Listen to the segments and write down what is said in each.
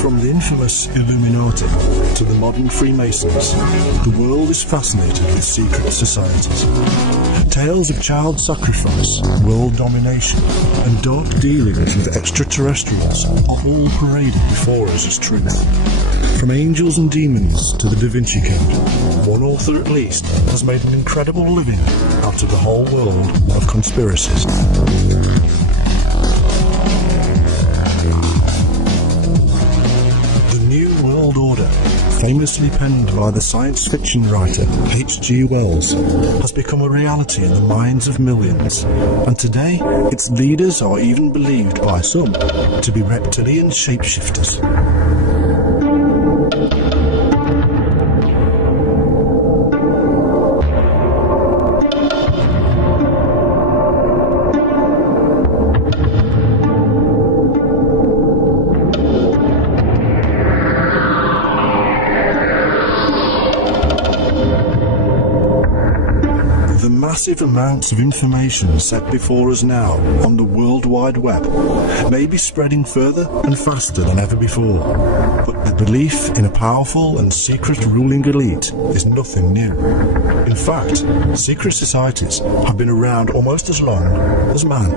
From the infamous Illuminati to the modern Freemasons, the world is fascinated with secret societies. Tales of child sacrifice, world domination, and dark dealings with extraterrestrials are all paraded before us as truth. From angels and demons to the Da Vinci Code, one author at least has made an incredible living out of the whole world of conspiracies. Order, famously penned by the science fiction writer H.G. Wells, has become a reality in the minds of millions, and today its leaders are even believed by some to be reptilian shapeshifters. Massive amounts of information set before us now on the World Wide Web may be spreading further and faster than ever before, but the belief in a powerful and secret ruling elite is nothing new. In fact, secret societies have been around almost as long as man.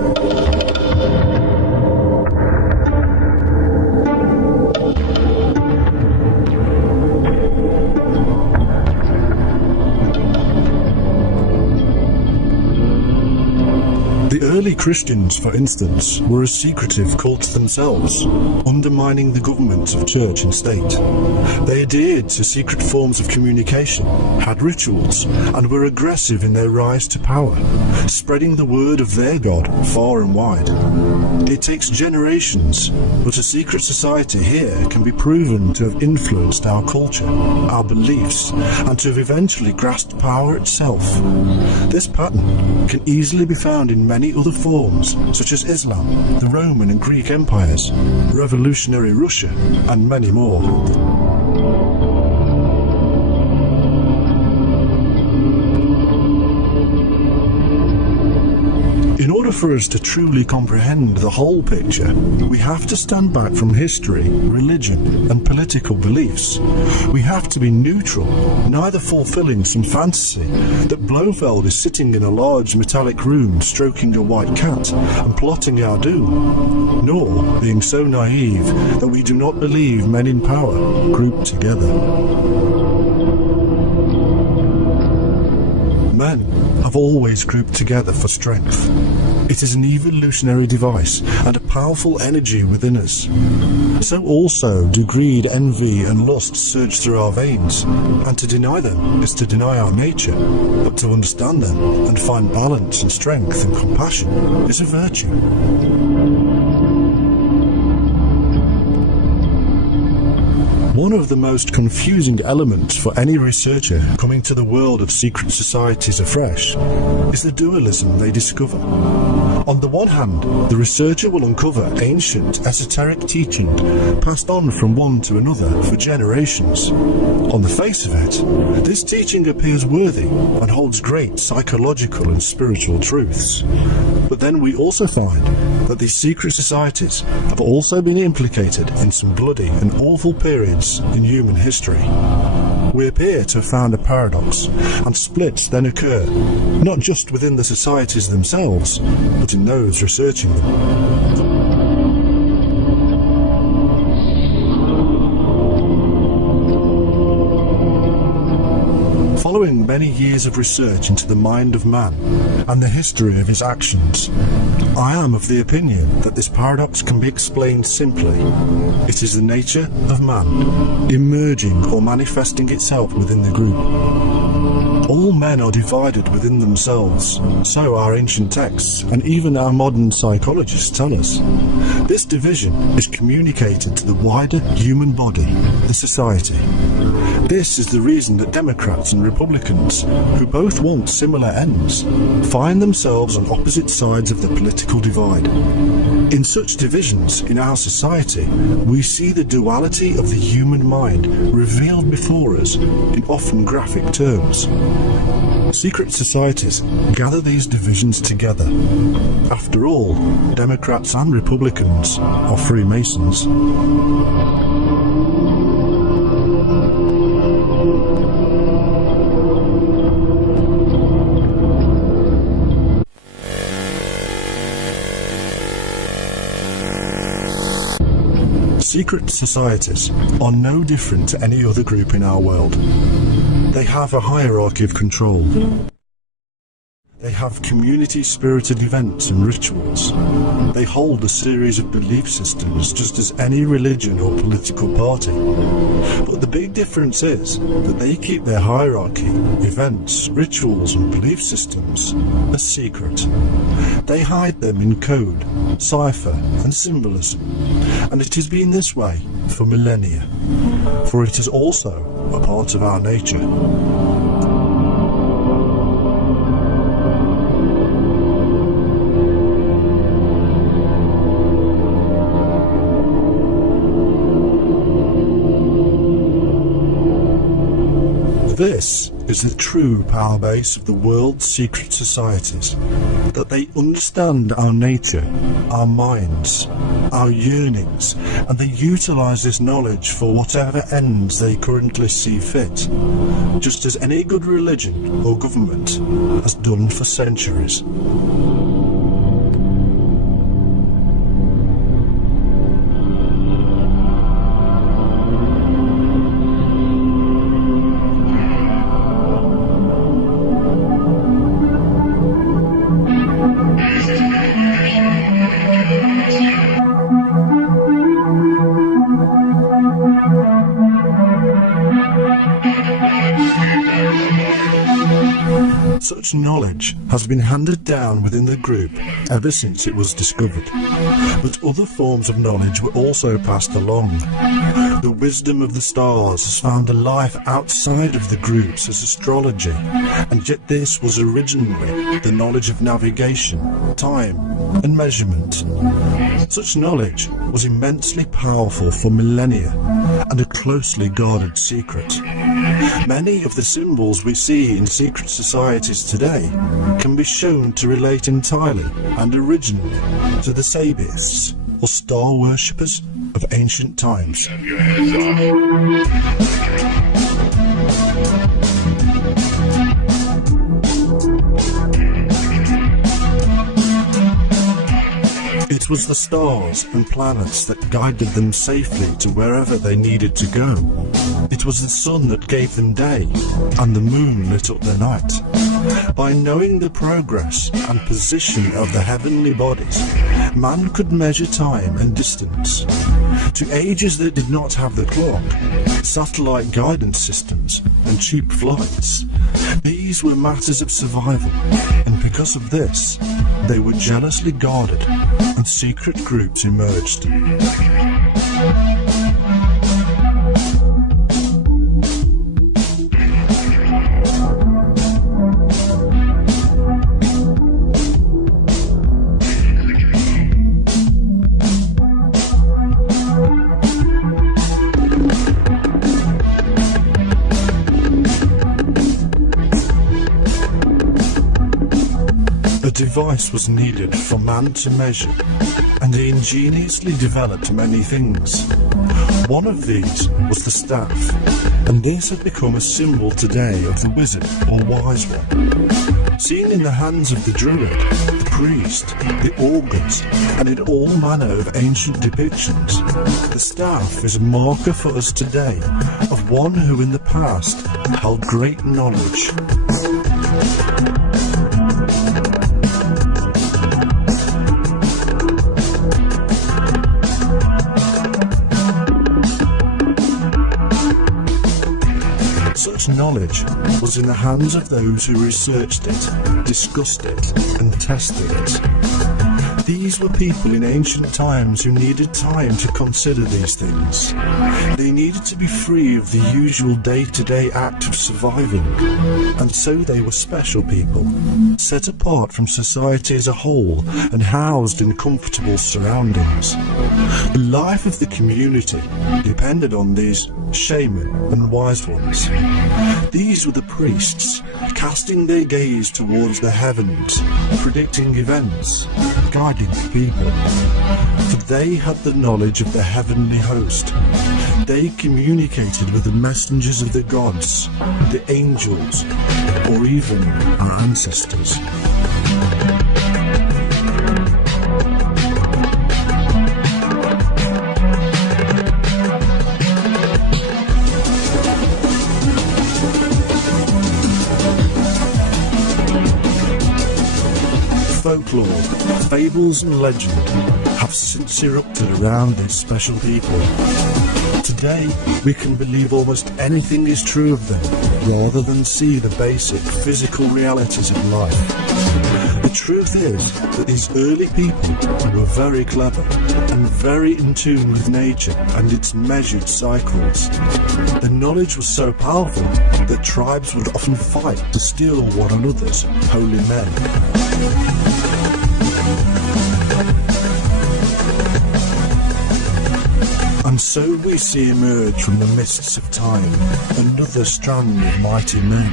Early Christians, for instance, were a secretive cult themselves, undermining the government of church and state. They adhered to secret forms of communication, had rituals, and were aggressive in their rise to power, spreading the word of their God far and wide. It takes generations, but a secret society here can be proven to have influenced our culture, our beliefs, and to have eventually grasped power itself. This pattern can easily be found in many other forms, such as Islam, the Roman and Greek empires, revolutionary Russia, and many more. In order for us to truly comprehend the whole picture, we have to stand back from history, religion, and political beliefs. We have to be neutral, neither fulfilling some fantasy that Blofeld is sitting in a large metallic room stroking a white cat and plotting our doom, nor being so naive that we do not believe men in power grouped together. Men have always grouped together for strength. It is an evolutionary device and a powerful energy within us. So also do greed, envy, and lust surge through our veins, and to deny them is to deny our nature, but to understand them and find balance and strength and compassion is a virtue. One of the most confusing elements for any researcher coming to the world of secret societies afresh is the dualism they discover. On the one hand, the researcher will uncover ancient esoteric teaching passed on from one to another for generations. On the face of it, this teaching appears worthy and holds great psychological and spiritual truths. But then we also find that these secret societies have also been implicated in some bloody and awful periods in human history. We appear to have found a paradox, and splits then occur, not just within the societies themselves, but in those researching them. Following many years of research into the mind of man and the history of his actions, I am of the opinion that this paradox can be explained simply. It is the nature of man emerging or manifesting itself within the group. All men are divided within themselves, so our ancient texts and even our modern psychologists tell us. This division is communicated to the wider human body, the society. This is the reason that Democrats and Republicans, who both want similar ends, find themselves on opposite sides of the political divide. In such divisions in our society, we see the duality of the human mind revealed before us in often graphic terms. Secret societies gather these divisions together. After all, Democrats and Republicans are Freemasons. Secret societies are no different to any other group in our world. They have a hierarchy of control. They have community-spirited events and rituals. They hold a series of belief systems just as any religion or political party. But the big difference is that they keep their hierarchy, events, rituals and belief systems a secret. They hide them in code, cipher and symbolism. And it has been this way for millennia, for it is also a part of our nature. This is the true power base of the world's secret societies, that they understand our nature, our minds, our yearnings, and they utilize this knowledge for whatever ends they currently see fit, just as any good religion or government has done for centuries. Such knowledge has been handed down within the group ever since it was discovered, but other forms of knowledge were also passed along. The wisdom of the stars has found a life outside of the groups as astrology, and yet this was originally the knowledge of navigation, time, and measurement. Such knowledge was immensely powerful for millennia and a closely guarded secret. Many of the symbols we see in secret societies today can be shown to relate entirely and originally to the Sabiists, or star worshippers of ancient times. It was the stars and planets that guided them safely to wherever they needed to go. It was the sun that gave them day, and the moon lit up the night. By knowing the progress and position of the heavenly bodies, man could measure time and distance. To ages that did not have the clock, satellite guidance systems, and cheap flights, these were matters of survival, and because of this, they were jealously guarded, and secret groups emerged. A device was needed for man to measure, and he ingeniously developed many things. One of these was the staff, and this had become a symbol today of the wizard or wise one. Seen in the hands of the druid, the priest, the augurs, and in all manner of ancient depictions, the staff is a marker for us today of one who in the past held great knowledge. Such knowledge knowledge was in the hands of those who researched it, discussed it, and tested it. These were people in ancient times who needed time to consider these things. They needed to be free of the usual day-to-day act of surviving, and so they were special people, set apart from society as a whole and housed in comfortable surroundings. The life of the community depended on these shaman and wise ones. These were the priests, casting their gaze towards the heavens, predicting events, guiding the people. For they had the knowledge of the heavenly host. They communicated with the messengers of the gods, the angels, or even our ancestors. Folklore, fables and legend have since erupted around these special people. Today, we can believe almost anything is true of them, rather than see the basic physical realities of life. The truth is that these early people were very clever and very in tune with nature and its measured cycles. Their knowledge was so powerful that tribes would often fight to steal one another's holy men. And so we see emerge from the mists of time another strand of mighty men.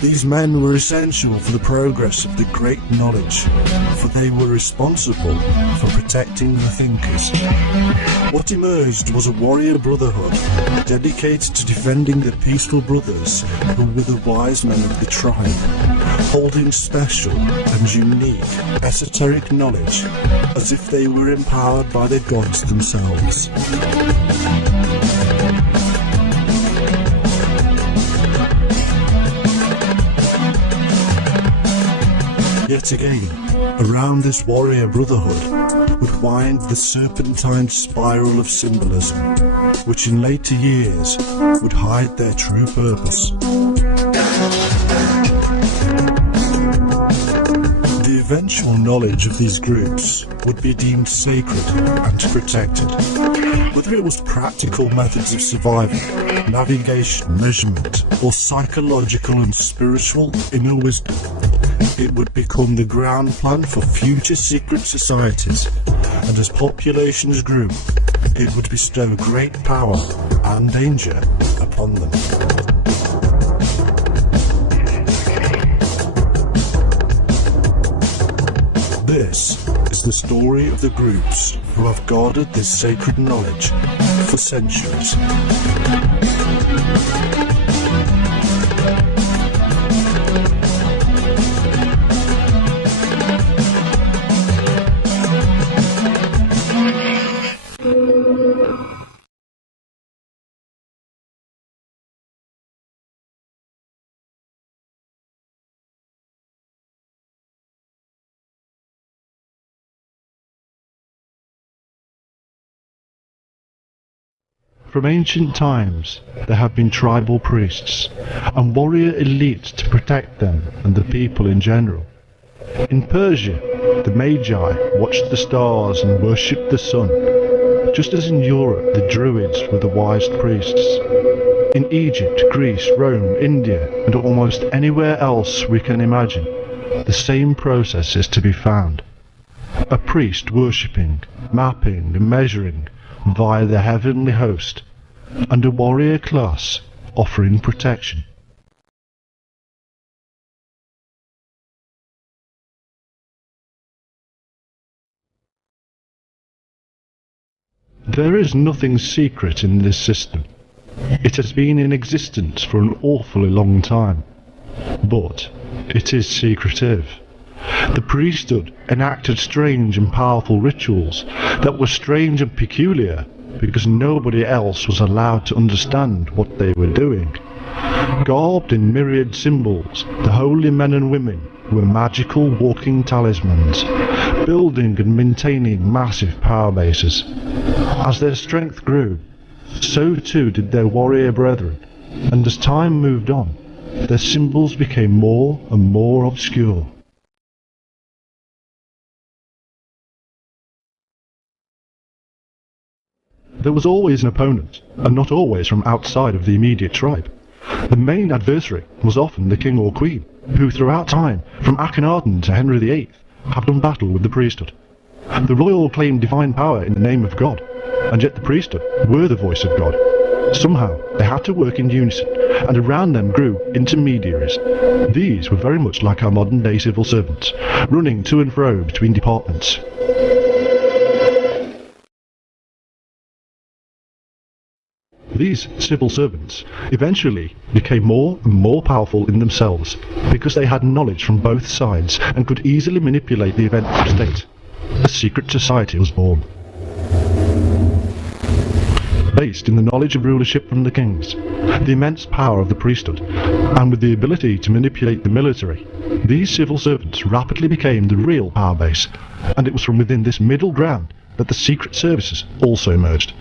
These men were essential for the progress of the great knowledge, for they were responsible for protecting the thinkers. What emerged was a warrior brotherhood dedicated to defending the peaceful brothers who were the wise men of the tribe, holding special and unique esoteric knowledge as if they were empowered by the gods themselves. Yet again, around this warrior brotherhood would wind the serpentine spiral of symbolism, which in later years would hide their true purpose. The eventual knowledge of these groups would be deemed sacred and protected. Whether it was practical methods of survival, navigation, measurement, or psychological and spiritual inner wisdom, it would become the ground plan for future secret societies, and as populations grew, it would bestow great power and danger upon them. This is the story of the groups who have guarded this sacred knowledge for centuries. From ancient times, there have been tribal priests and warrior elites to protect them and the people in general. In Persia, the Magi watched the stars and worshipped the sun, just as in Europe the Druids were the wise priests. In Egypt, Greece, Rome, India, and almost anywhere else we can imagine, the same process is to be found. A priest worshipping, mapping and measuring via the heavenly host, and a warrior class offering protection. There is nothing secret in this system. It has been in existence for an awfully long time, but it is secretive. The priesthood enacted strange and powerful rituals that were strange and peculiar because nobody else was allowed to understand what they were doing. Garbed in myriad symbols, the holy men and women were magical walking talismans, building and maintaining massive power bases. As their strength grew, so too did their warrior brethren, and as time moved on, their symbols became more and more obscure. There was always an opponent, and not always from outside of the immediate tribe. The main adversary was often the king or queen, who throughout time, from Akhenaten to Henry VIII, have done battle with the priesthood. The royal claimed divine power in the name of God, and yet the priesthood were the voice of God. Somehow, they had to work in unison, and around them grew intermediaries. These were very much like our modern-day civil servants, running to and fro between departments. These civil servants eventually became more and more powerful in themselves, because they had knowledge from both sides and could easily manipulate the events of state. A secret society was born. Based in the knowledge of rulership from the kings, the immense power of the priesthood, and with the ability to manipulate the military, these civil servants rapidly became the real power base, and it was from within this middle ground that the secret services also emerged.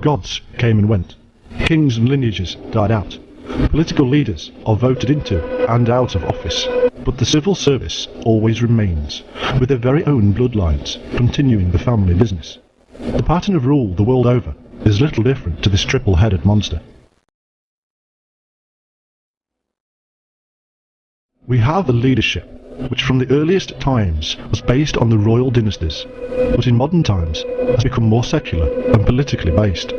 Gods came and went, kings and lineages died out, political leaders are voted into and out of office, but the civil service always remains, with their very own bloodlines continuing the family business. The pattern of rule the world over is little different to this triple-headed monster. We have a leadership which from the earliest times was based on the royal dynasties, but in modern times has become more secular and politically based.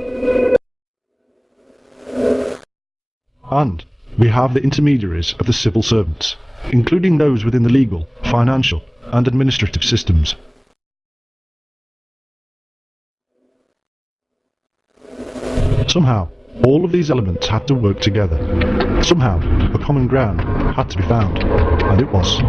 And we have the intermediaries of the civil servants, including those within the legal, financial, and administrative systems. Somehow, all of these elements had to work together. Somehow, a common ground had to be found, and it was.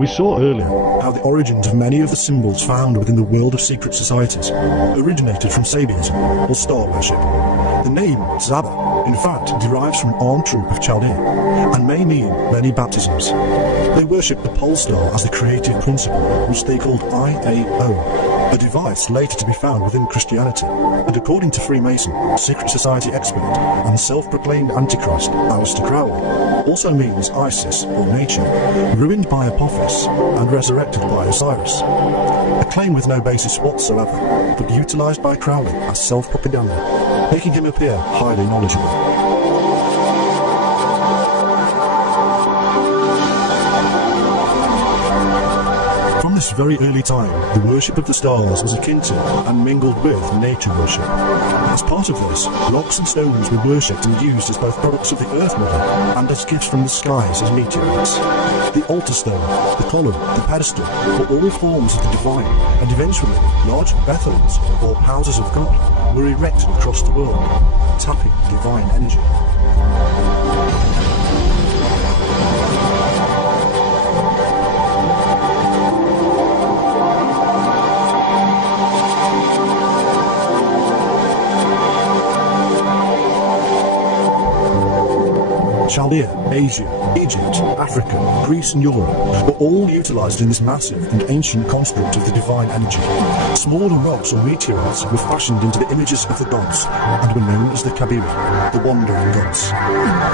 We saw earlier how the origins of many of the symbols found within the world of secret societies originated from Sabianism, or star worship. The name Zaba, in fact, derives from an armed troop of Chaldea, and may mean many baptisms. They worshipped the pole star as the creative principle, which they called IAO, a device later to be found within Christianity, and according to Freemason, secret society expert and self-proclaimed Antichrist, Aleister Crowley, also means Isis, or nature, ruined by Apophis and resurrected by Osiris. A claim with no basis whatsoever, but utilised by Crowley as self-propaganda, making him appear highly knowledgeable. From this very early time, the worship of the stars was akin to and mingled with nature worship. As part of this, rocks and stones were worshipped and used as both products of the Earth Mother and as gifts from the skies as meteorites. The altar stone, the column, the pedestal were all forms of the divine, and eventually large Bethels, or houses of God, were erected across the world, tapping divine energy. Chaldea, Asia, Egypt, Africa, Greece and Europe were all utilised in this massive and ancient construct of the divine energy. Smaller rocks or meteorites were fashioned into the images of the gods and were known as the Kabiri, the wandering gods.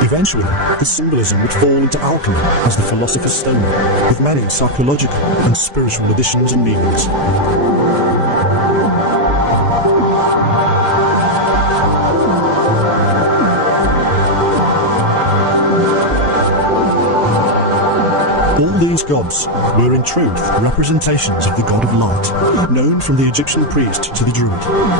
Eventually, this symbolism would fall into alchemy as the philosopher's stone, with many psychological and spiritual additions and meanings. All these gods were in truth representations of the god of light, known from the Egyptian priest to the druid,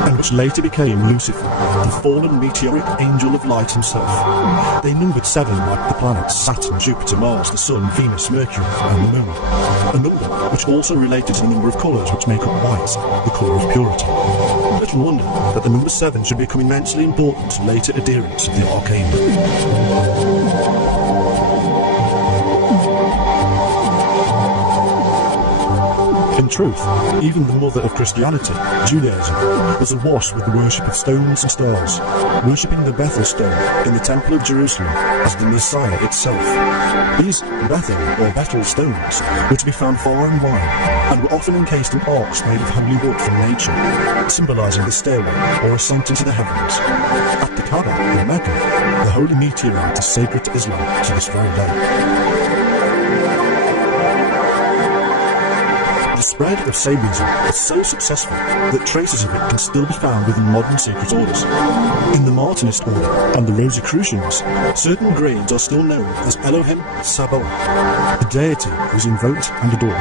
and which later became Lucifer, the fallen meteoric angel of light himself. They numbered 7 like the planets Saturn, Jupiter, Mars, the Sun, Venus, Mercury, and the Moon, a number which also related to the number of colours which make up white, the colour of purity. Little wonder that the number 7 should become immensely important to later adherents of the arcane. In truth, even the mother of Christianity, Judaism, was awash with the worship of stones and stars, worshipping the Bethel stone in the Temple of Jerusalem as the Messiah itself. These Bethel stones were to be found far and wide, and were often encased in arcs made of homely wood from nature, symbolising the stairway or ascent into the heavens. At the Kaaba in Mecca, the holy meteorite is sacred to Islam to this very day. The spread of Sabianism was so successful that traces of it can still be found within modern secret orders. In the Martinist order and the Rosicrucians, certain grades are still known as Elohim Sabaoth, the deity who is invoked and adored.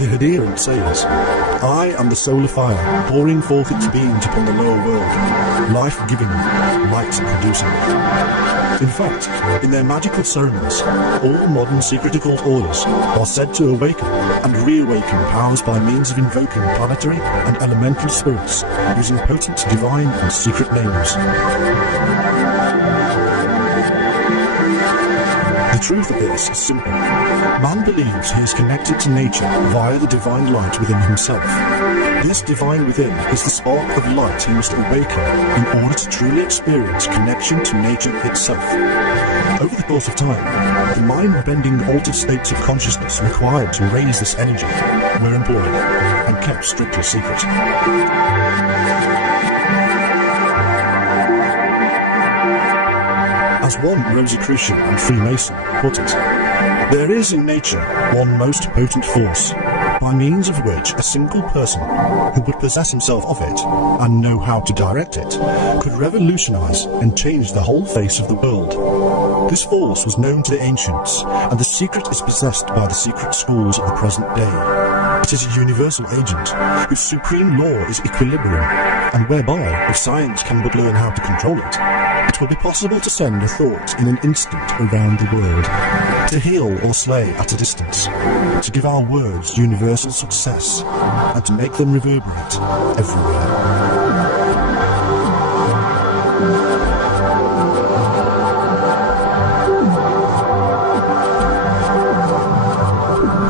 The adherent says, "I am the solar fire, pouring forth its beams upon the lower world, life-giving, light-producing." In fact, in their magical ceremonies, all modern secret occult orders are said to awaken and reawaken powers by means of invoking planetary and elemental spirits, using potent divine and secret names. The truth of this is simple. Man believes he is connected to nature via the divine light within himself. This divine within is the spark of light he must awaken in order to truly experience connection to nature itself. Over the course of time, the mind-bending altered states of consciousness required to raise this energy were employed and kept strictly secret. As one Rosicrucian and Freemason put it, "There is in nature one most potent force, by means of which a single person who would possess himself of it and know how to direct it could revolutionize and change the whole face of the world. This force was known to the ancients, and the secret is possessed by the secret schools of the present day. It is a universal agent, whose supreme law is equilibrium, and whereby, if science can but learn how to control it, it will be possible to send a thought in an instant around the world, to heal or slay at a distance, to give our words universal success, and to make them reverberate everywhere."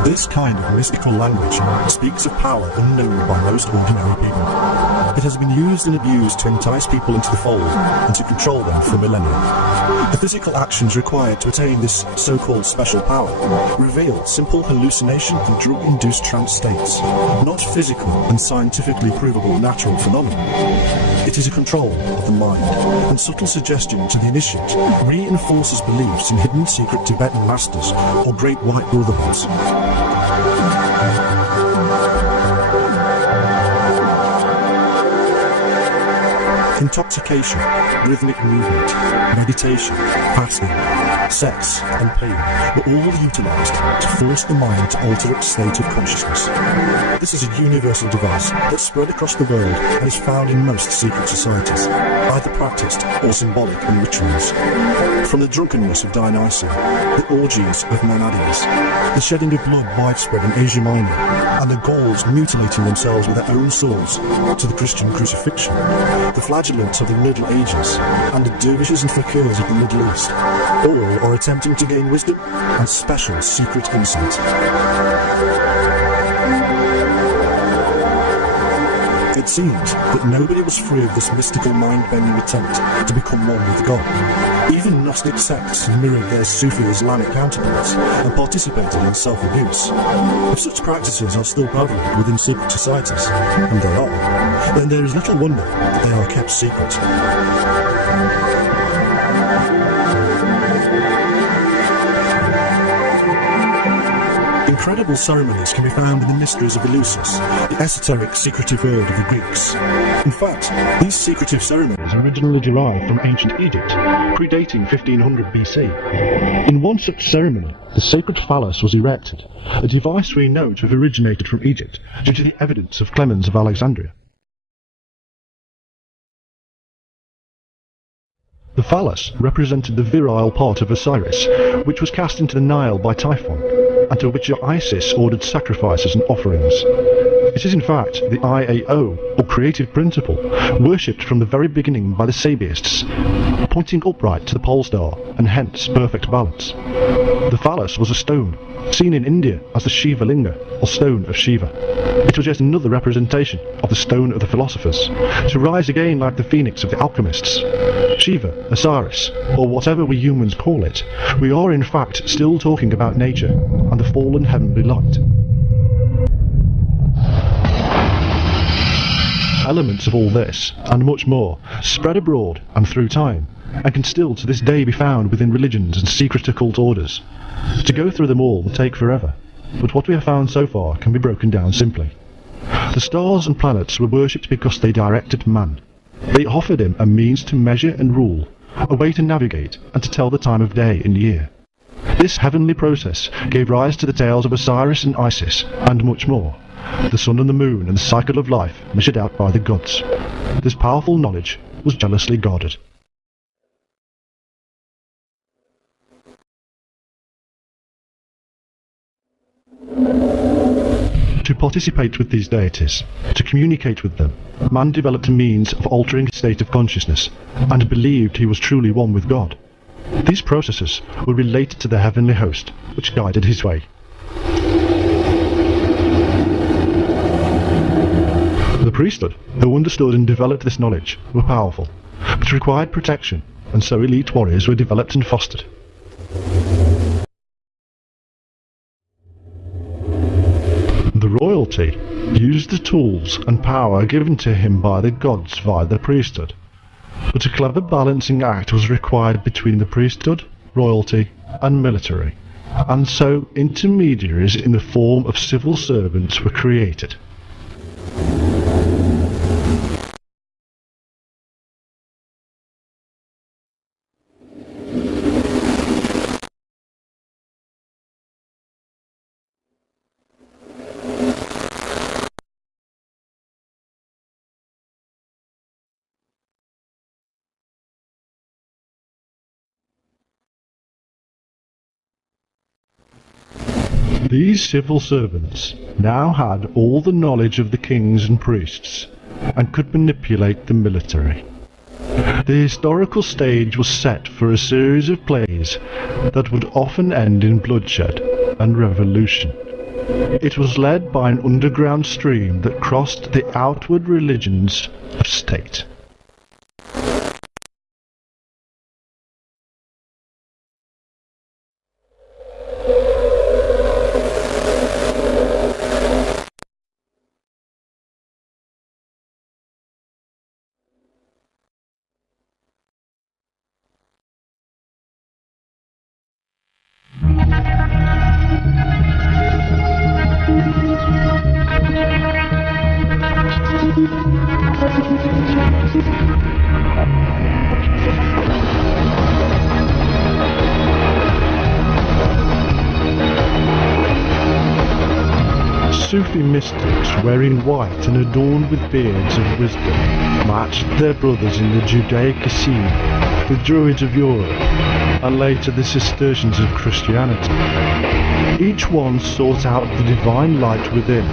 This kind of mystical language speaks of power unknown by most ordinary people. It has been used and abused to entice people into the fold and to control them for millennia. The physical actions required to attain this so-called special power reveal simple hallucination and drug-induced trance states, not physical and scientifically provable natural phenomena. It is a control of the mind, and subtle suggestion to the initiate reinforces beliefs in hidden secret Tibetan masters or great white brotherhoods. Intoxication, rhythmic movement, meditation, fasting, sex, and pain were all utilised to force the mind to alter its state of consciousness. This is a universal device that spread across the world and is found in most secret societies, either practiced or symbolic in rituals. From the drunkenness of Dionysia, the orgies of Manadius, the shedding of blood widespread in Asia Minor, and the Gauls mutilating themselves with their own swords, to the Christian crucifixion, the flagellants of the Middle Ages, and the dervishes and fakirs of the Middle East, all are attempting to gain wisdom and special secret insight. It seems that nobody was free of this mystical mind-bending attempt to become one with God. Even Gnostic sects mirrored their Sufi Islamic counterparts and participated in self-abuse. If such practices are still prevalent within secret societies, and they are, then there is little wonder that they are kept secret. incredible ceremonies can be found in the mysteries of Eleusis, the esoteric, secretive world of the Greeks. In fact, these secretive ceremonies originally derived from ancient Egypt, predating 1500 BC. In one such ceremony, the sacred phallus was erected, a device we know to have originated from Egypt due to the evidence of Clemens of Alexandria. The phallus represented the virile part of Osiris, which was cast into the Nile by Typhon, and to which Isis ordered sacrifices and offerings. It is in fact the IAO, or creative principle, worshipped from the very beginning by the Sabaists, pointing upright to the pole star, and hence perfect balance. The phallus was a stone, seen in India as the Shiva Linga, or stone of Shiva. It was yet another representation of the stone of the philosophers, to rise again like the phoenix of the alchemists. Shiva, Osiris, or whatever we humans call it, we are in fact still talking about nature and the fallen heavenly light. Elements of all this, and much more, spread abroad and through time, and can still to this day be found within religions and secret occult orders. To go through them all would take forever, but what we have found so far can be broken down simply. The stars and planets were worshipped because they directed man. They offered him a means to measure and rule, a way to navigate and to tell the time of day and year. This heavenly process gave rise to the tales of Osiris and Isis, and much more. The sun and the moon and the cycle of life measured out by the gods. This powerful knowledge was jealously guarded. To participate with these deities, to communicate with them, man developed a means of altering his state of consciousness, and believed he was truly one with God. These processes were related to the heavenly host, which guided his way. The priesthood, who understood and developed this knowledge, were powerful, but required protection, and so elite warriors were developed and fostered. The royalty used the tools and power given to him by the gods via the priesthood, but a clever balancing act was required between the priesthood, royalty, and military, and so intermediaries in the form of civil servants were created. These civil servants now had all the knowledge of the kings and priests, and could manipulate the military. The historical stage was set for a series of plays that would often end in bloodshed and revolution. It was led by an underground stream that crossed the outward religions of state. Sufi mystics wearing white and adorned with beards of wisdom matched their brothers in the Judaic Essene, the Druids of Europe, and later the Cistercians of Christianity. Each one sought out the divine light within,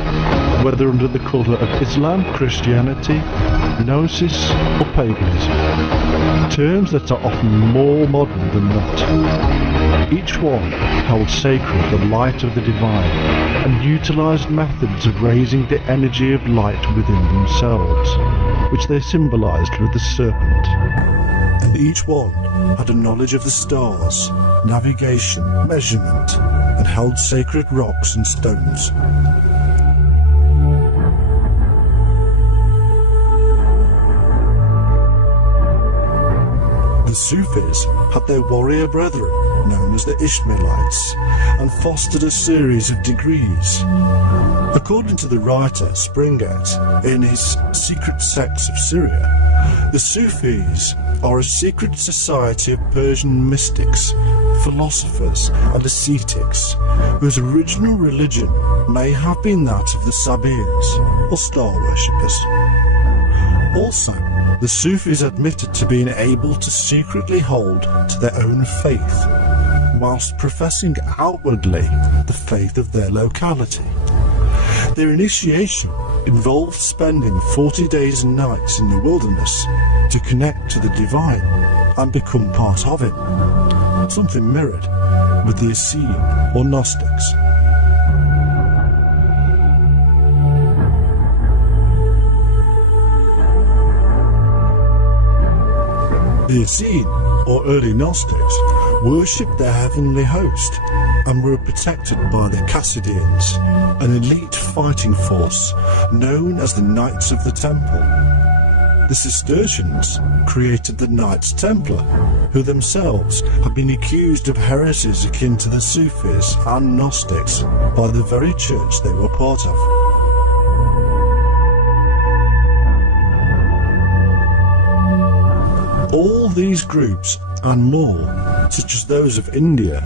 whether under the colour of Islam, Christianity, Gnosis, or paganism, terms that are often more modern than not. Each one held sacred the light of the divine, and utilised methods of raising the energy of light within themselves, which they symbolised with the serpent. And each one had a knowledge of the stars, navigation, measurement, and held sacred rocks and stones. The Sufis had their warrior brethren, known as the Ishmaelites, and fostered a series of degrees. According to the writer Springett, in his Secret Sects of Syria, the Sufis are a secret society of Persian mystics, philosophers and ascetics, whose original religion may have been that of the Sabaeans, or star worshippers. Also, the Sufis admitted to being able to secretly hold to their own faith, whilst professing outwardly the faith of their locality. Their initiation involved spending 40 days and nights in the wilderness to connect to the divine and become part of it, something mirrored with the Essene or Gnostics. The Essene, or early Gnostics, worshipped their heavenly host and were protected by the Chaldeans, an elite fighting force known as the Knights of the Temple. The Cistercians created the Knights Templar, who themselves have been accused of heresies akin to the Sufis and Gnostics by the very church they were part of. All these groups and more, such as those of India,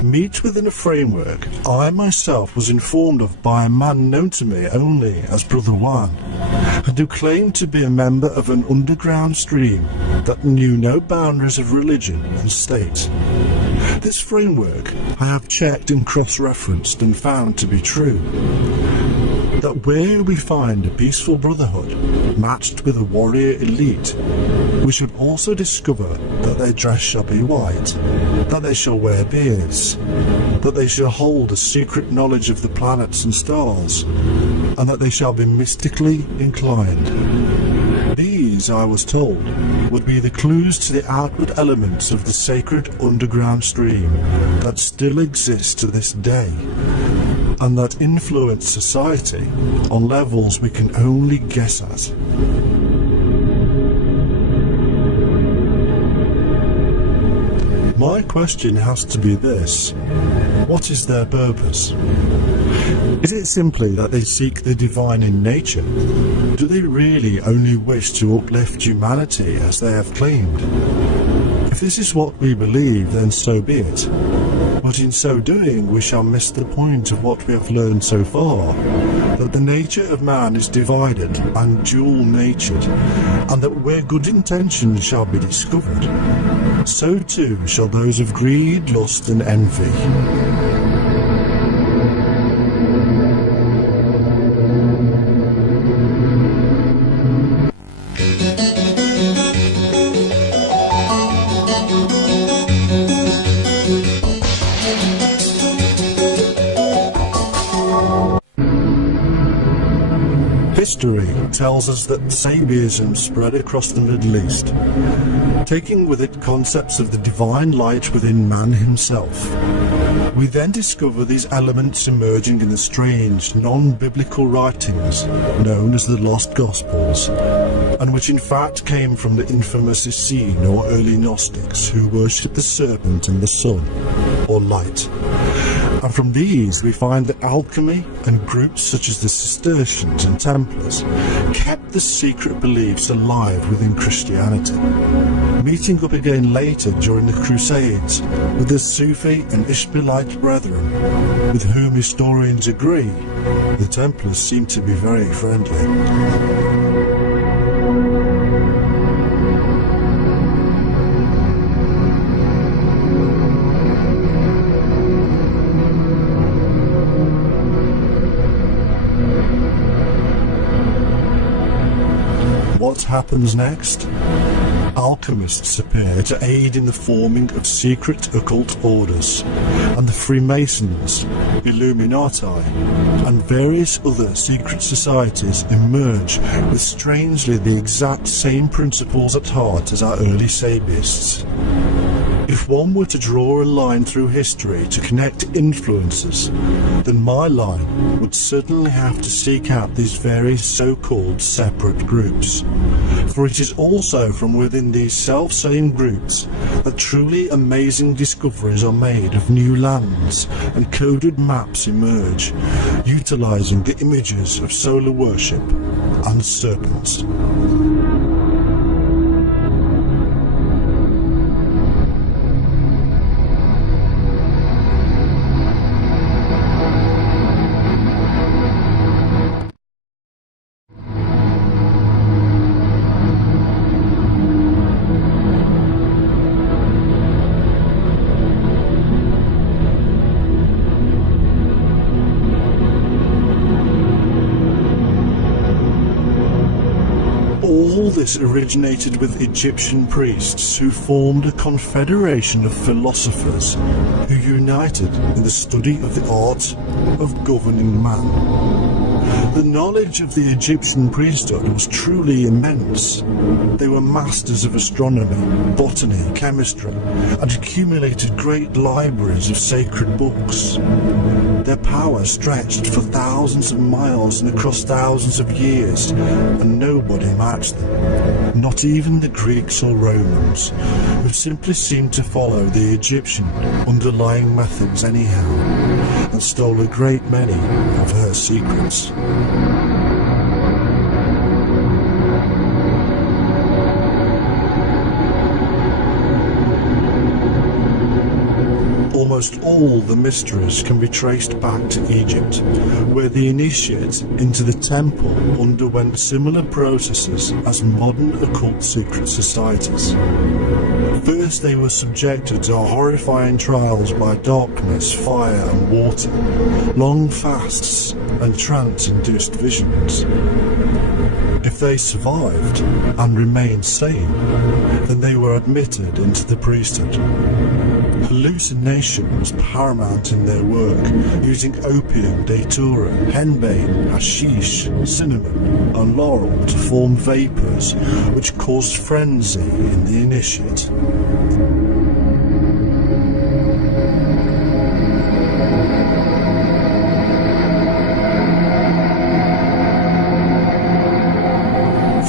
meet within a framework I myself was informed of by a man known to me only as Brother Juan, and who claimed to be a member of an underground stream that knew no boundaries of religion and state. This framework I have checked and cross-referenced and found to be true. That where we find a peaceful brotherhood matched with a warrior elite, we should also discover that their dress shall be white, that they shall wear beards, that they shall hold a secret knowledge of the planets and stars, and that they shall be mystically inclined. These, I was told, would be the clues to the outward elements of the sacred underground stream that still exists to this day, and that influence society on levels we can only guess at. My question has to be this: what is their purpose? Is it simply that they seek the divine in nature? Do they really only wish to uplift humanity as they have claimed? If this is what we believe, then so be it. But in so doing, we shall miss the point of what we have learned so far, that the nature of man is divided and dual-natured, and that where good intentions shall be discovered, so too shall those of greed, lust and envy. History tells us that Sabiism spread across the Middle East, taking with it concepts of the divine light within man himself. We then discover these elements emerging in the strange, non-biblical writings known as the Lost Gospels, and which in fact came from the infamous Essene or early Gnostics, who worshipped the serpent and the sun, or light. And from these we find that alchemy and groups such as the Cistercians and Templars kept the secret beliefs alive within Christianity, meeting up again later during the Crusades with the Sufi and Ishmaelite brethren, with whom historians agree the Templars seem to be very friendly. What happens next? Alchemists appear to aid in the forming of secret occult orders, and the Freemasons, Illuminati, and various other secret societies emerge with strangely the exact same principles at heart as our early Sabiists. If one were to draw a line through history to connect influences, then my line would certainly have to seek out these various so-called separate groups, For it is also from within these self-same groups that truly amazing discoveries are made of new lands and coded maps emerge, utilizing the images of solar worship and serpents. All this originated with Egyptian priests who formed a confederation of philosophers who united in the study of the art of governing man. The knowledge of the Egyptian priesthood was truly immense. They were masters of astronomy, botany, chemistry, and accumulated great libraries of sacred books. Their power stretched for thousands of miles and across thousands of years, and nobody matched them, not even the Greeks or Romans, who simply seemed to follow the Egyptian underlying methods anyhow, and stole a great many of her secrets. Almost all the mysteries can be traced back to Egypt, where the initiates into the temple underwent similar processes as modern occult secret societies. First, they were subjected to horrifying trials by darkness, fire and water, long fasts and trance-induced visions. If they survived and remained sane, then they were admitted into the priesthood. Hallucination was paramount in their work, using opium, datura, henbane, hashish, cinnamon, and laurel to form vapours which caused frenzy in the initiate.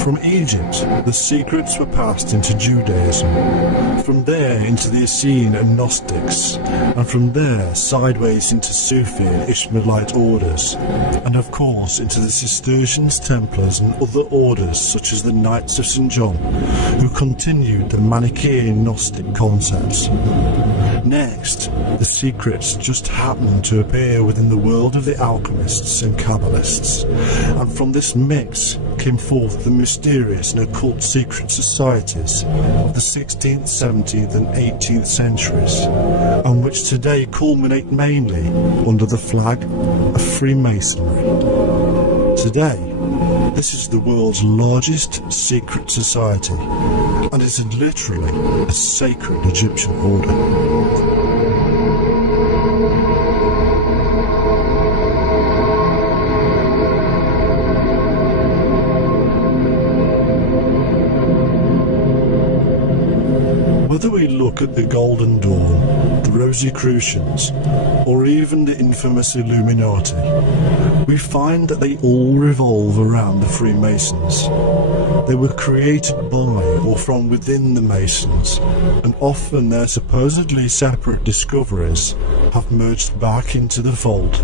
From Egypt, the secrets were passed into Judaism, from there into the Essene and Gnostics, and from there sideways into Sufi and Ishmaelite orders, and of course into the Cistercians, Templars and other orders such as the Knights of St. John, who continued the Manichaean Gnostic concepts. Next, the secrets just happened to appear within the world of the alchemists and Kabbalists, and from this mix came forth the mysterious and occult secret societies of the 16th, 17th and 18th centuries, and which today culminate mainly under the flag of Freemasonry. Today, this is the world's largest secret society, and is literally a sacred Egyptian order. Whether we look at the Golden Dawn, the Rosicrucians, or even the infamous Illuminati, we find that they all revolve around the Freemasons. They were created by or from within the Masons, and often their supposedly separate discoveries have merged back into the fold.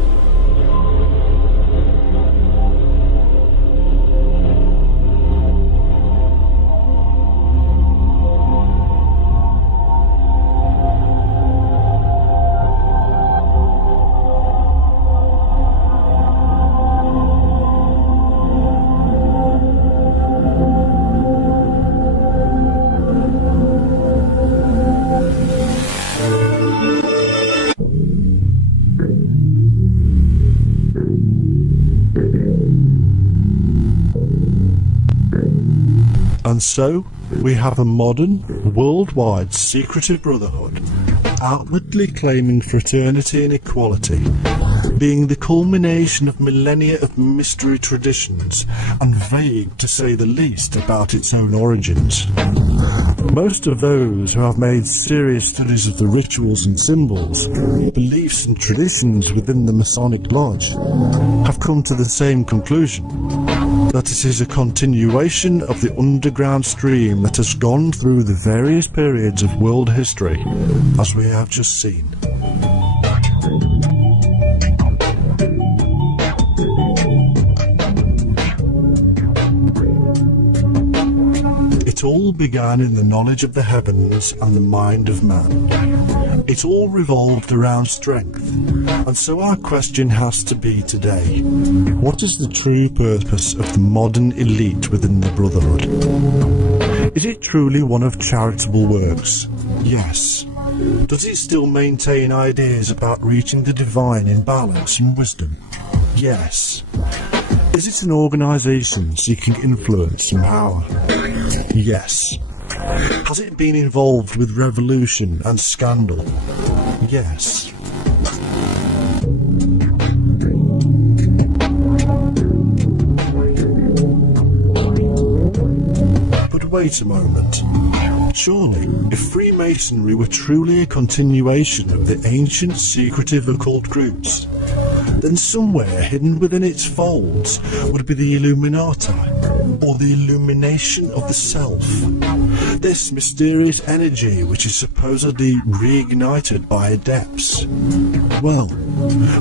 And so, we have a modern, worldwide secretive brotherhood, outwardly claiming fraternity and equality, being the culmination of millennia of mystery traditions, and vague to say the least about its own origins. Most of those who have made serious studies of the rituals and symbols, beliefs and traditions within the Masonic Lodge have come to the same conclusion. that it is a continuation of the underground stream that has gone through the various periods of world history, as we have just seen. It all began in the knowledge of the heavens and the mind of man. It all revolved around strength, and so our question has to be today: what is the true purpose of the modern elite within the Brotherhood? Is it truly one of charitable works? Yes. Does it still maintain ideas about reaching the divine in balance and wisdom? Yes. Is it an organisation seeking influence and power? Yes. Has it been involved with revolution and scandal? Yes. But wait a moment. Surely, if Freemasonry were truly a continuation of the ancient secretive occult groups, then somewhere hidden within its folds would be the Illuminati, or the illumination of the self. This mysterious energy which is supposedly reignited by adepts. Well,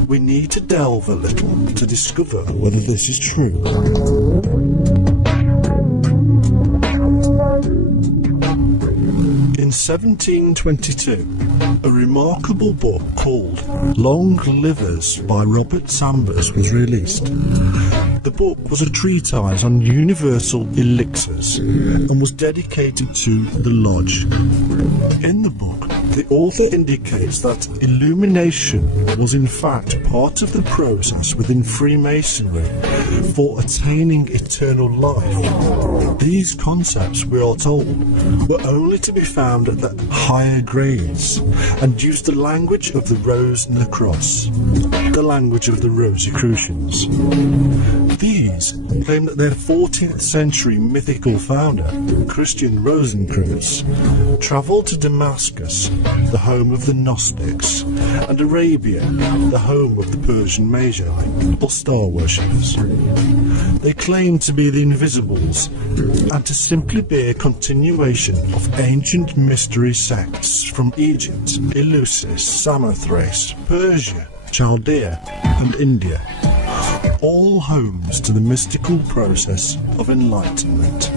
we need to delve a little to discover whether this is true. In 1722, a remarkable book called Long Livers by Robert Sambers was released. The book was a treatise on universal elixirs and was dedicated to the Lodge. In the book, the author indicates that illumination was in fact part of the process within Freemasonry for attaining eternal life. These concepts, we are told, were only to be found at the higher grades and used the language of the Rose and the Cross, the language of the Rosicrucians. These claim that their 14th century mythical founder, Christian Rosenkreuz, travelled to Damascus, the home of the Gnostics, and Arabia, the home of the Persian Magi, or star worshippers. They claim to be the Invisibles, and to simply be a continuation of ancient mystery sects from Egypt, Eleusis, Samothrace, Persia, Chaldea, and India, all homes to the mystical process of enlightenment.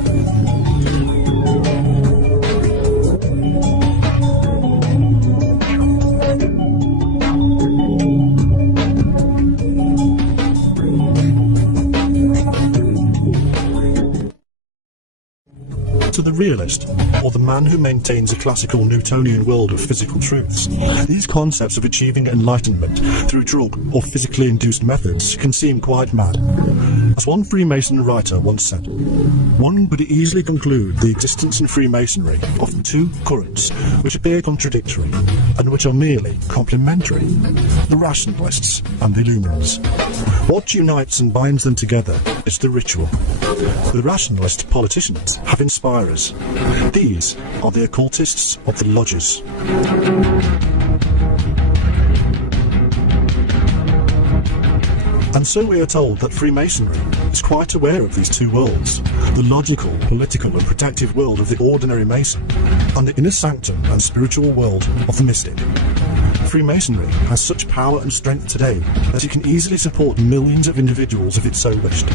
To the realist, or the man who maintains a classical Newtonian world of physical truths, these concepts of achieving enlightenment through drug or physically induced methods can seem quite mad. As one Freemason writer once said, one could easily conclude the existence in Freemasonry of two currents which appear contradictory and which are merely complementary: the rationalists and the Illuminans. What unites and binds them together is the ritual. The rationalist politicians have inspirers. These are the occultists of the lodges. And so we are told that Freemasonry is quite aware of these two worlds, the logical, political and protective world of the ordinary Mason, and the inner sanctum and spiritual world of the mystic. Freemasonry has such power and strength today that it can easily support millions of individuals if it so wished.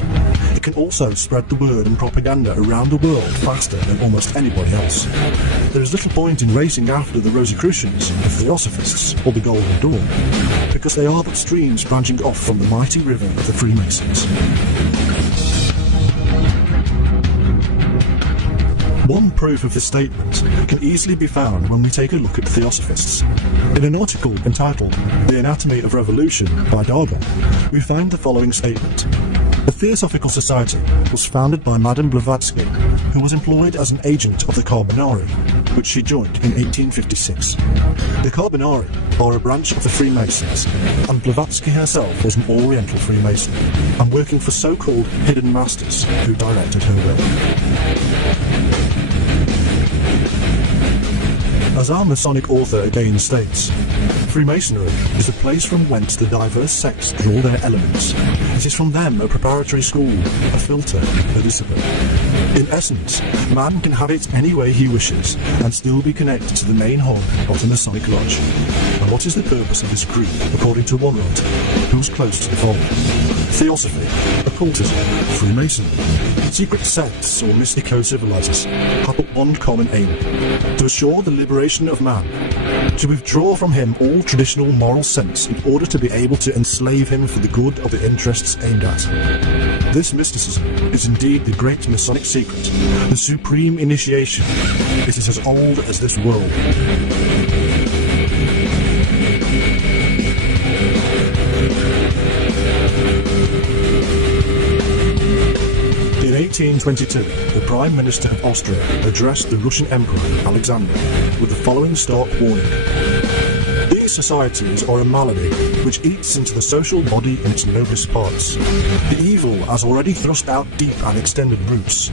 It can also spread the word and propaganda around the world faster than almost anybody else. There is little point in racing after the Rosicrucians, the Theosophists, or the Golden Dawn, because they are but streams branching off from the mighty river of the Freemasons. One proof of this statement can easily be found when we take a look at Theosophists. In an article entitled The Anatomy of Revolution by Dargon, we find the following statement. The Theosophical Society was founded by Madame Blavatsky, who was employed as an agent of the Carbonari, which she joined in 1856. The Carbonari are a branch of the Freemasons, and Blavatsky herself was an Oriental Freemason, and working for so-called hidden masters who directed her will. As our Masonic author again states, Freemasonry is the place from whence the diverse sects draw their elements. It is from them a preparatory school, a filter, a discipline. In essence, man can have it any way he wishes and still be connected to the main hub of the Masonic Lodge. And what is the purpose of this group, according to one writer, who's close to the fold? Theosophy, occultism, Freemasonry, secret sects or mystico-civilizers have but one common aim: to assure the liberation of man, to withdraw from him all traditional moral sense in order to be able to enslave him for the good of the interests aimed at. This mysticism is indeed the great Masonic secret, the supreme initiation. It is as old as this world. In 1822, the Prime Minister of Austria addressed the Russian Emperor Alexander with the following stark warning: "These societies are a malady which eats into the social body in its noblest parts. The evil has already thrust out deep and extended roots.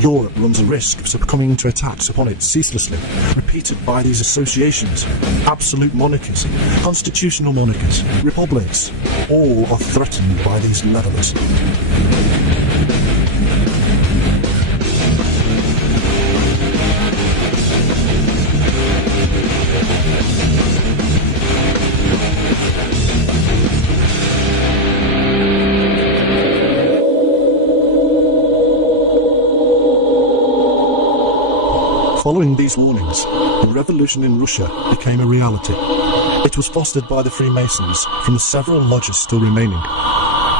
Europe runs a risk of succumbing to attacks upon it ceaselessly, repeated by these associations. Absolute monarchies, constitutional monarchies, republics, all are threatened by these levelers." Following these warnings, the revolution in Russia became a reality. It was fostered by the Freemasons from the several lodges still remaining.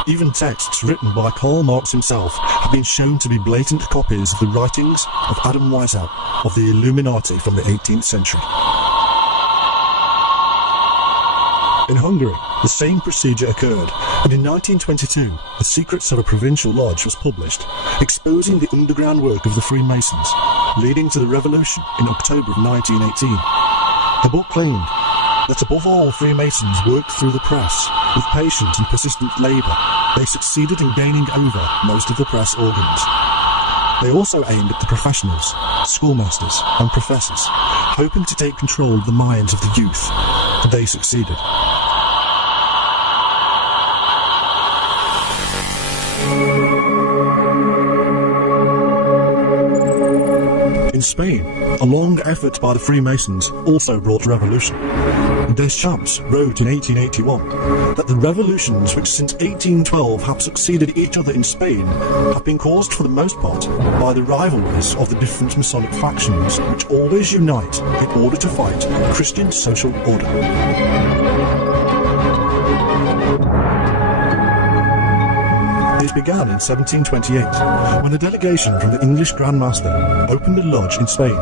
Even texts written by Karl Marx himself have been shown to be blatant copies of the writings of Adam Weishaupt of the Illuminati from the 18th century. In Hungary, the same procedure occurred, and in 1922, The Secrets of a Provincial Lodge was published, exposing the underground work of the Freemasons, leading to the revolution in October of 1918. The book claimed that above all Freemasons worked through the press. With patient and persistent labour, they succeeded in gaining over most of the press organs. They also aimed at the professionals, schoolmasters and professors, hoping to take control of the minds of the youth, and they succeeded. In Spain, a long effort by the Freemasons also brought revolution. Deschamps wrote in 1881 that the revolutions which since 1812 have succeeded each other in Spain have been caused for the most part by the rivalries of the different Masonic factions, which always unite in order to fight Christian social order. This began in 1728, when a delegation from the English Grand Master opened a lodge in Spain.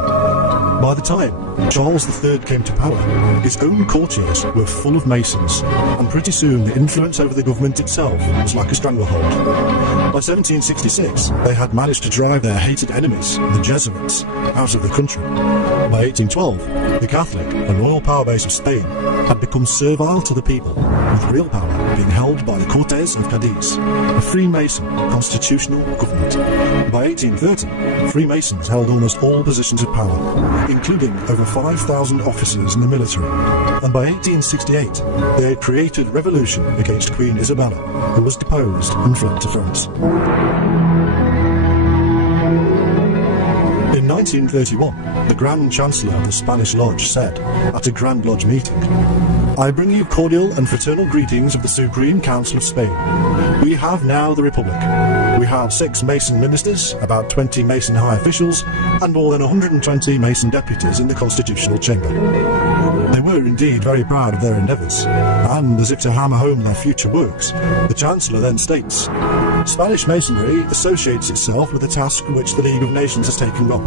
By the time Charles III came to power, his own courtiers were full of Masons, and pretty soon the influence over the government itself was like a stranglehold. By 1766, they had managed to drive their hated enemies, the Jesuits, out of the country. By 1812, the Catholic and royal power base of Spain had become servile to the people, with real power being held by the Cortes of Cadiz, a Freemason constitutional government. By 1830, Freemasons held almost all positions of power, including over 5,000 officers in the military, and by 1868 they had created revolution against Queen Isabella, who was deposed and fled to France. In 1931, the Grand Chancellor of the Spanish Lodge said, at a Grand Lodge meeting, "I bring you cordial and fraternal greetings of the Supreme Council of Spain. We have now the Republic. We have 6 Mason ministers, about 20 Mason high officials, and more than 120 Mason deputies in the Constitutional Chamber." They were indeed very proud of their endeavours, and as if to hammer home their future works, the Chancellor then states, "Spanish Masonry associates itself with the task which the League of Nations has taken up.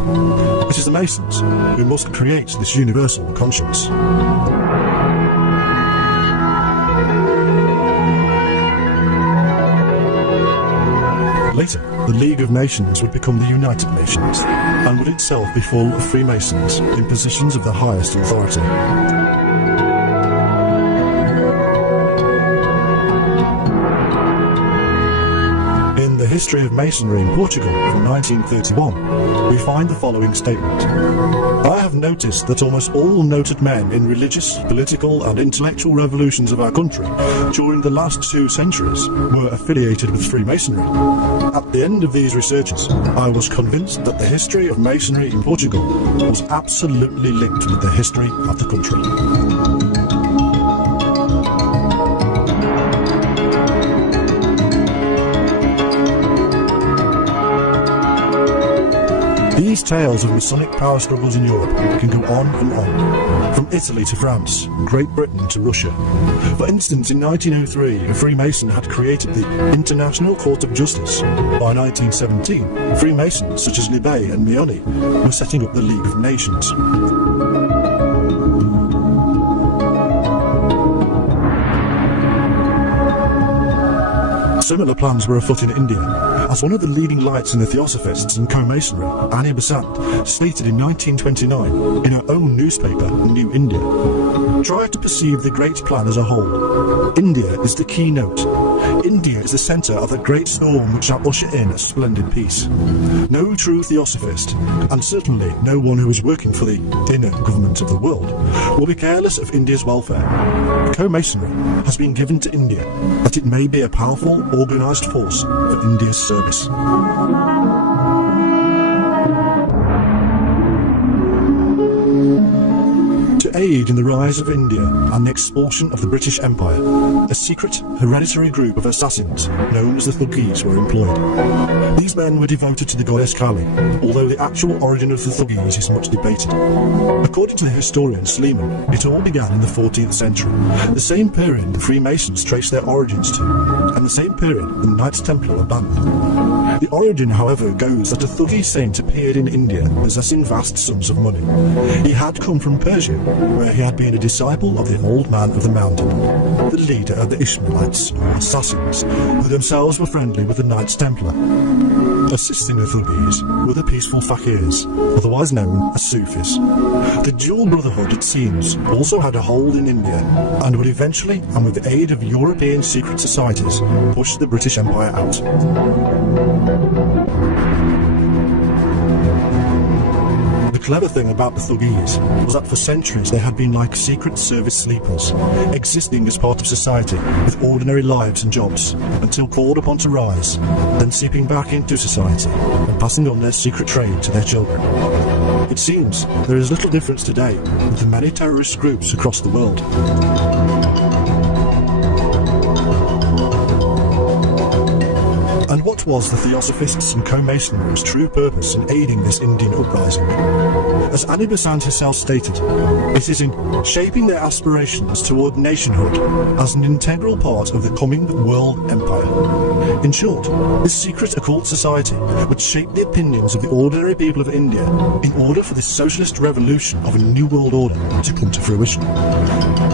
It is the Masons who must create this universal conscience." Later, the League of Nations would become the United Nations, and would itself be full of Freemasons in positions of the highest authority. In the history of Masonry in Portugal from 1931, we find the following statement. I have noticed that almost all noted men in religious, political and intellectual revolutions of our country during the last 2 centuries were affiliated with Freemasonry. At the end of these researches, I was convinced that the history of Masonry in Portugal was absolutely linked with the history of the country. These tales of Masonic power struggles in Europe can go on and on, from Italy to France, Great Britain to Russia. For instance, in 1903, a Freemason had created the International Court of Justice. By 1917, Freemasons such as Libet and Mioni were setting up the League of Nations. Similar plans were afoot in India, as one of the leading lights in the Theosophists and co-masonry, Annie Besant, stated in 1929 in her own newspaper, New India, "Try to perceive the great plan as a whole. India is the keynote. India is the centre of the great storm which shall usher in a splendid peace. No true Theosophist, and certainly no one who is working for the inner government of the world, will be careless of India's welfare. Co-masonry has been given to India that it may be a powerful, organised force for India's service." To aid in the rise of India and the expulsion of the British Empire, a secret, hereditary group of assassins known as the Thuggis were employed. These men were devoted to the goddess Kali, although the actual origin of the Thuggis is much debated. According to the historian Sleeman, it all began in the 14th century, the same period the Freemasons trace their origins to, and the same period the Knights Templar were banned. The origin, however, goes that a Thuggi saint appeared in India possessing vast sums of money. He had come from Persia, where he had been a disciple of the Old Man of the Mountain, the leader of the Ishmaelites, or assassins, who themselves were friendly with the Knights Templar. Assisting the Thuggis were the peaceful fakirs, otherwise known as Sufis. The dual brotherhood, it seems, also had a hold in India, and would eventually, and with the aid of European secret societies, push the British Empire out. The clever thing about the Thuggis was that for centuries they had been like secret service sleepers, existing as part of society with ordinary lives and jobs, until called upon to rise, then seeping back into society and passing on their secret trade to their children. It seems there is little difference today with the many terrorist groups across the world. And what was the Theosophists and co-masonry's true purpose in aiding this Indian uprising? As Annie Besant herself stated, it is in shaping their aspirations toward nationhood as an integral part of the coming world empire. In short, this secret occult society would shape the opinions of the ordinary people of India in order for the socialist revolution of a new world order to come to fruition.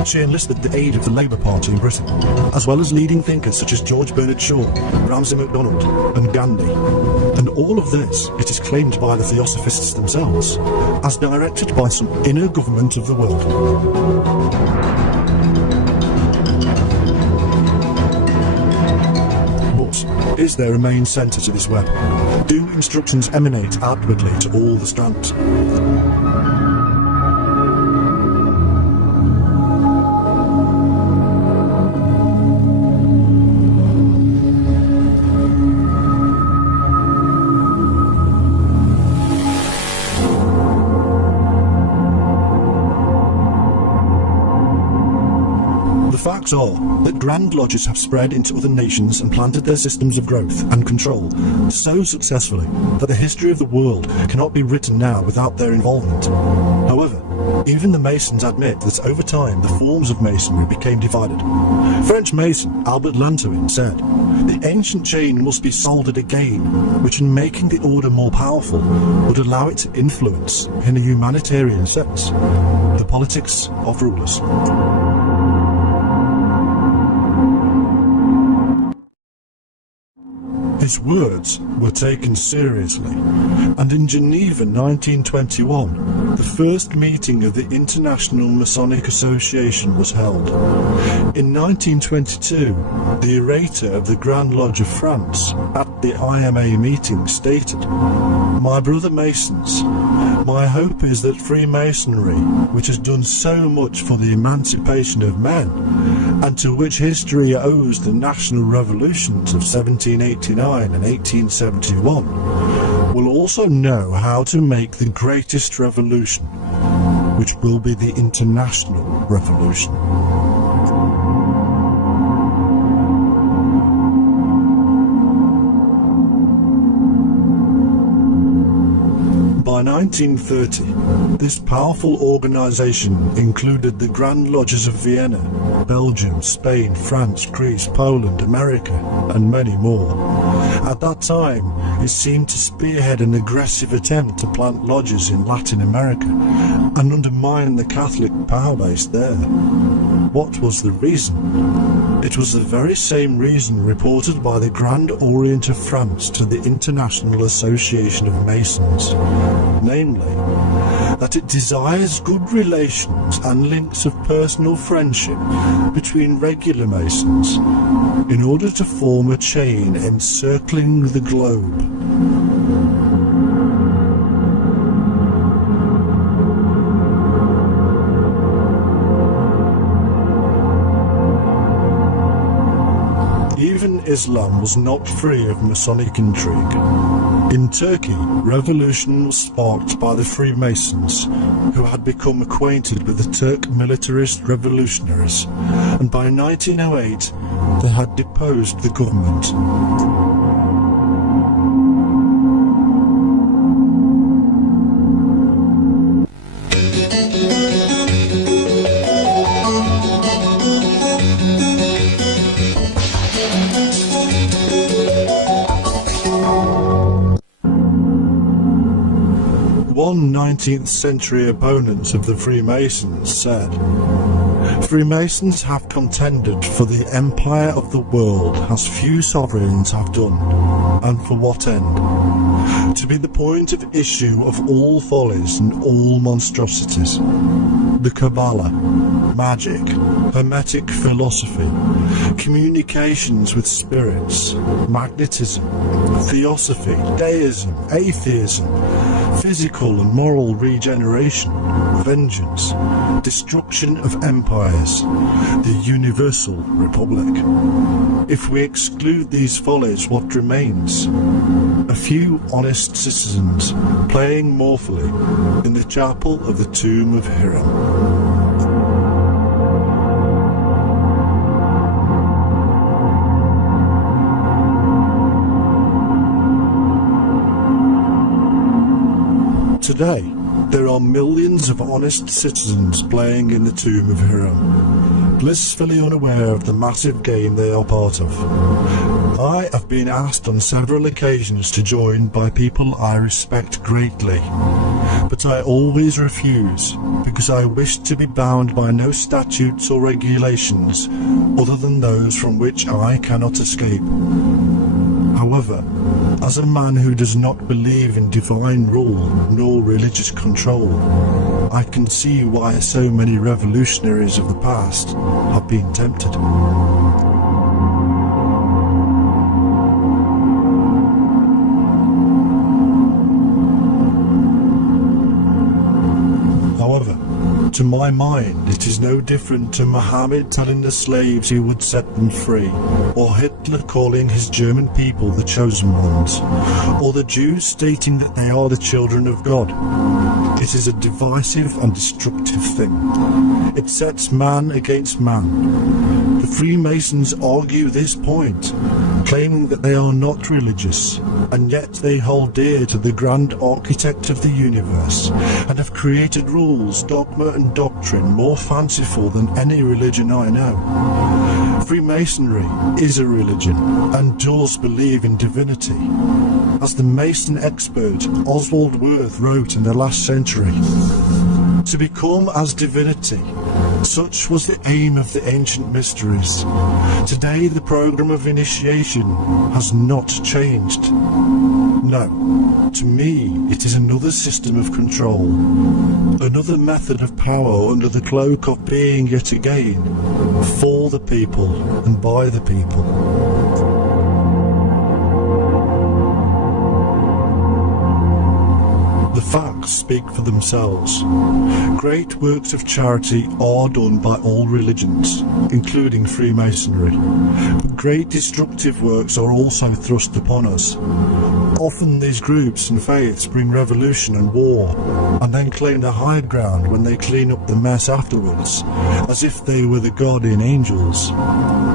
She enlisted the aid of the Labour Party in Britain, as well as leading thinkers such as George Bernard Shaw, Ramsay MacDonald and Gandhi. And all of this, it is claimed by the Theosophists themselves, as directed by some inner government of the world. But is there a main centre to this web? Do instructions emanate outwardly to all the strands? The facts are that Grand Lodges have spread into other nations and planted their systems of growth and control so successfully that the history of the world cannot be written now without their involvement. However, even the Masons admit that over time the forms of Masonry became divided. French Mason Albert Lantoin said, "The ancient chain must be soldered again, which in making the order more powerful would allow it to influence, in a humanitarian sense, the politics of rulers." His words were taken seriously, and in Geneva 1921, the first meeting of the International Masonic Association was held. In 1922, the orator of the Grand Lodge of France at the IMA meeting stated, "My brother Masons, my hope is that Freemasonry, which has done so much for the emancipation of men, and to which history owes the national revolutions of 1789 and 1871, will also know how to make the greatest revolution, which will be the international revolution." By 1930, this powerful organization included the Grand Lodges of Vienna, Belgium, Spain, France, Greece, Poland, America, and many more. At that time, it seemed to spearhead an aggressive attempt to plant lodges in Latin America and undermine the Catholic power base there. What was the reason? It was the very same reason reported by the Grand Orient of France to the International Association of Masons, namely, that it desires good relations and links of personal friendship between regular Masons in order to form a chain encircling the globe. Even Islam was not free of Masonic intrigue. In Turkey, revolution was sparked by the Freemasons, who had become acquainted with the Turk militarist revolutionaries, and by 1908 they had deposed the government. One 19th century opponent of the Freemasons said, "Freemasons have contended for the empire of the world as few sovereigns have done, and for what end? To be the point of issue of all follies and all monstrosities. The Kabbalah, magic, Hermetic philosophy, communications with spirits, magnetism, theosophy, deism, atheism, physical and moral regeneration, vengeance, destruction of empires, the universal republic. If we exclude these follies, what remains? A few honest citizens playing mournfully in the chapel of the tomb of Hiram." Today, there are millions of honest citizens playing in the tomb of Hiram, blissfully unaware of the massive game they are part of. I have been asked on several occasions to join by people I respect greatly, but I always refuse because I wish to be bound by no statutes or regulations other than those from which I cannot escape. However, as a man who does not believe in divine rule nor religious control, I can see why so many revolutionaries of the past have been tempted. However, to my mind, it is no different to Muhammad telling the slaves he would set them free, or Hitler calling his German people the chosen ones, or the Jews stating that they are the children of God. It is a divisive and destructive thing. It sets man against man. The Freemasons argue this point, claiming that they are not religious, and yet they hold dear to the grand architect of the universe, and have created rules, dogma and doctrine more fanciful than any religion I know. Freemasonry is a religion, and does believe in divinity. As the Mason expert Oswald Wirth wrote in the last century, "To become as divinity, Such was the aim of the ancient mysteries. Today the program of initiation has not changed. No, to me it is another system of control, another method of power under the cloak of being yet again for the people and by the people. The facts speak for themselves. Great works of charity are done by all religions, including Freemasonry, but great destructive works are also thrust upon us. Often these groups and faiths bring revolution and war, and then claim the high ground when they clean up the mess afterwards, as if they were the guardian angels.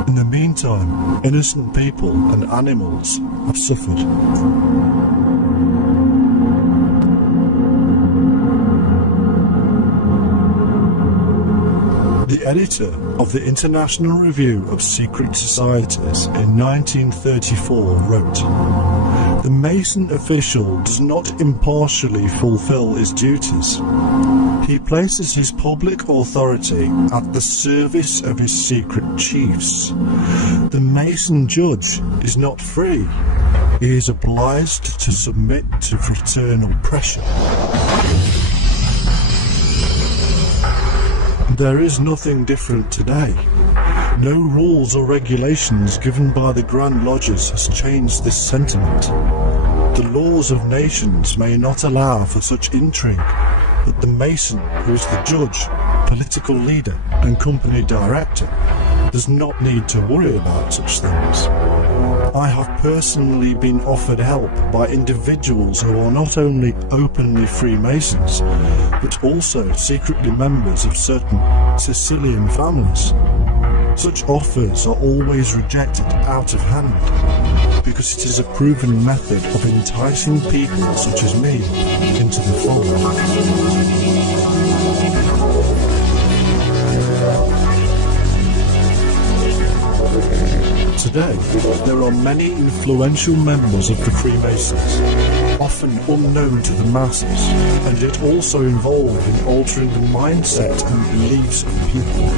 In the meantime, innocent people and animals have suffered. The editor of the International Review of Secret Societies in 1934 wrote, "The Mason official does not impartially fulfill his duties. He places his public authority at the service of his secret chiefs. The Mason judge is not free. He is obliged to submit to fraternal pressure." There is nothing different today. No rules or regulations given by the Grand Lodges has changed this sentiment. The laws of nations may not allow for such intrigue, but the Mason, who is the judge, political leader and company director, does not need to worry about such things. I have personally been offered help by individuals who are not only openly Freemasons, but also secretly members of certain Sicilian families. Such offers are always rejected out of hand, because it is a proven method of enticing people such as me into the fold. Today, there are many influential members of the Freemasons, often unknown to the masses, and yet also involved in altering the mindset and beliefs of people.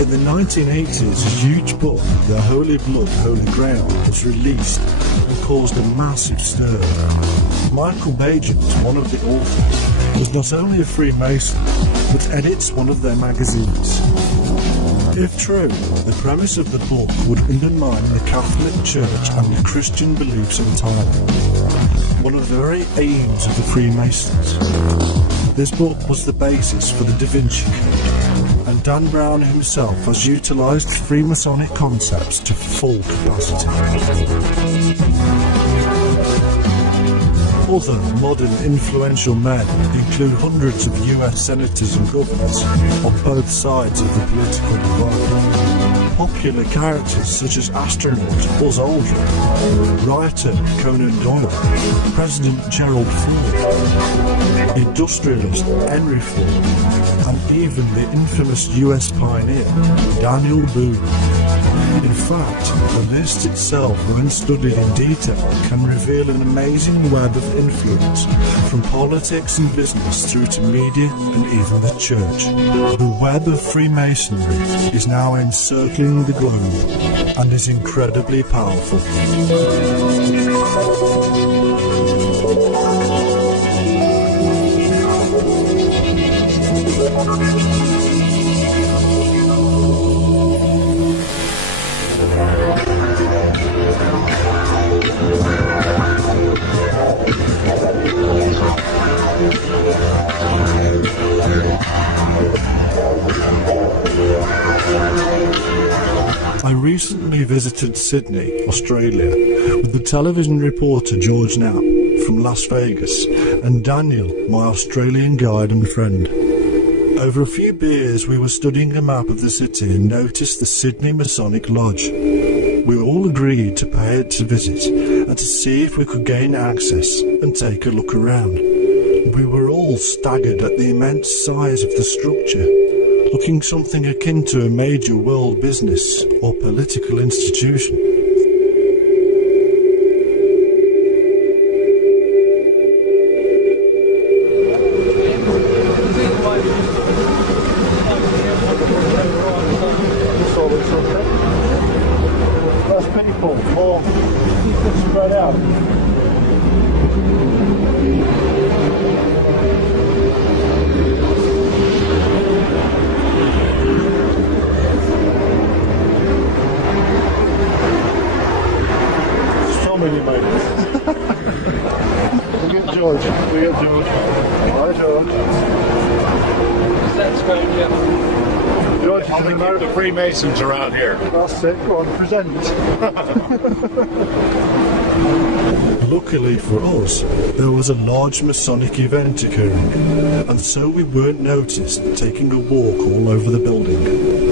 In the 1980s, a huge book, The Holy Blood, Holy Grail, was released and caused a massive stir. Michael Bagent, one of the authors, was not only a Freemason, but edits one of their magazines. If true, the premise of the book would undermine the Catholic Church and the Christian beliefs entirely, one of the very aims of the Freemasons. This book was the basis for the Da Vinci Code, and Dan Brown himself has utilised Freemasonic concepts to full capacity. Other modern influential men include hundreds of US senators and governors on both sides of the political divide. Popular characters such as astronaut Buzz Aldrin, writer Conan Doyle, President Gerald Ford, industrialist Henry Ford, and even the infamous US pioneer Daniel Boone. In fact, the list itself, when studied in detail, can reveal an amazing web of influence, from politics and business through to media and even the church. The web of Freemasonry is now encircling the globe and is incredibly powerful. I recently visited Sydney, Australia, with the television reporter George Knapp from Las Vegas and Daniel, my Australian guide and friend. Over a few beers, we were studying a map of the city and noticed the Sydney Masonic Lodge. We all agreed to pay it a visit and to see if we could gain access and take a look around. We were all staggered at the immense size of the structure, looking something akin to a major world business or political institution. George. Weird, George. Hi, George. That's great, yeah. George is an American. The Freemasons around here. That's it, go on, present. Luckily for us, there was a large Masonic event occurring, and so we weren't noticed taking a walk all over the building.